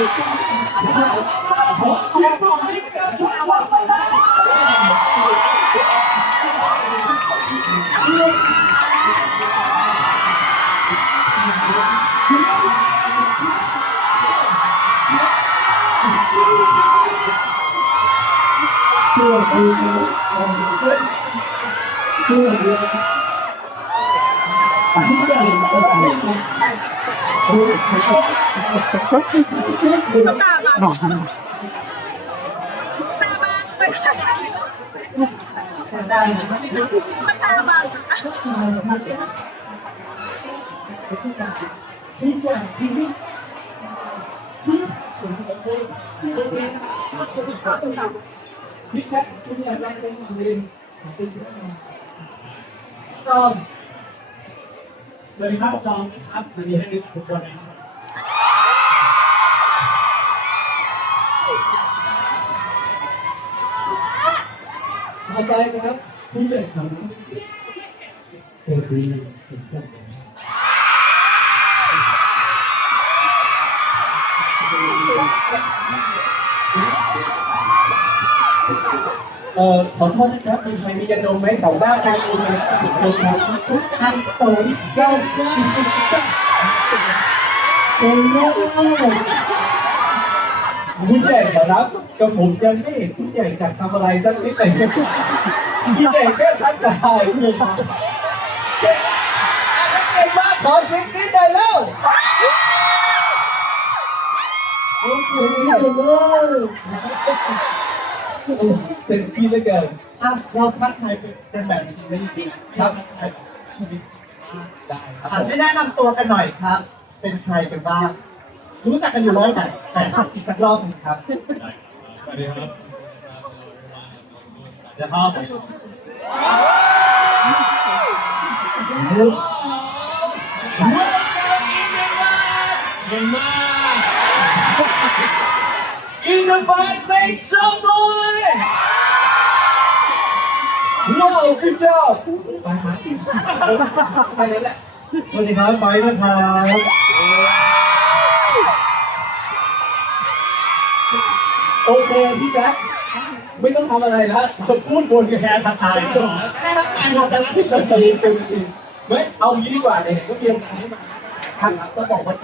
ขอเสียงปรบมือให้กับผู้ชมเลยนะสวัสดีครับสวัสดีครับ ตาบางหนอนตาบางไปค่ะได้นะมันตาบางพี่แจ๊คพี่พี่สวยจังเลยพี่แจ๊คคุณอยากได้เป็นหนึ่งจอม วัสดีครับจอมครับสวัสดีให้ทุกคนนะครับต่อไปนะครับผู้เล่นของสวัสดีทุกท่าน เอ่อขอโทษนะครับมีใครมียาดมไหมแถวหน้านใครมีไหมสิบคนครับทุกท่านโอ้ยเก้าเก้าโอ้ยเก้าคุณใหญ่ขอรับกับผมยังไม่เห็นคุณใหญ่จะทำอะไรสักนิดเลยคุณใหญ่แค่ทักทายเก่งมากเก่งมากเก่งมากขอสียงนิดหน่อยแล้วโอเคเลย เต็มที่เหลือเกิน อะเราทักทายเป็นแบบซีรีส์นะครับ ทักทายแบบชีวิตจริงบ้างได้ครับอะผมให้แนะนำตัวกันหน่อยครับ เป็นใครกันบ้าง รู้จักกันอยู่แล้วแต่แต่อีกสักรอบหนึงครับ สวัสดีครับจะเข้าไปเก่งมาก In the fight make some noise ว้าว good job ไปฮะแค่นั้นแหละ สวัสดีครับไบร์ทนะครับโอเคพี่แจ๊คไม่ต้องทำอะไรแล้วพูดบนแค่ทักทายก่อนแนะนำงานเราแต่ละจริงจริงจริงไม่เอางี้ดีกว่าเนี่ยก็เตรียมการให้มาครับต้องบอกว่า